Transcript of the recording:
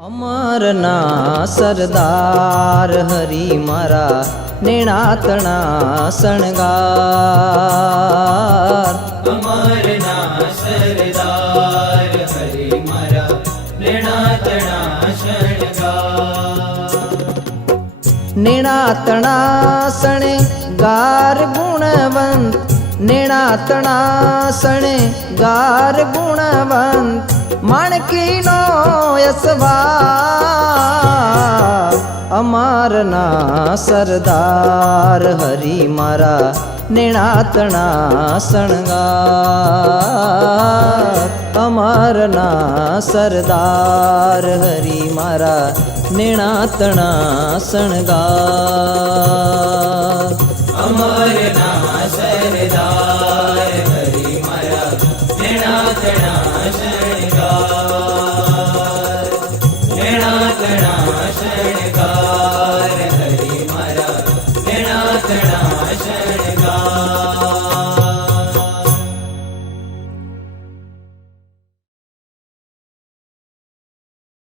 અમરના સરદાર હરી મારા નેણાતણા શણગાર। અમરના સરદાર હરી મારા નેણાતણા શણગાર। નેણાતણા શણગાર ગુણવંત, નેણાતણા શણગાર ગુણવંત, માણકીનો યશવાર। અમારના સરદાર હરી મારા નેણાતણા શણગાર। અમારના સરદાર હરી મારા નેણાતણા શણગાર। અમરના સરદાર હરી મારા નેણાતણા શણગાર। નેણાતણા શણગાર।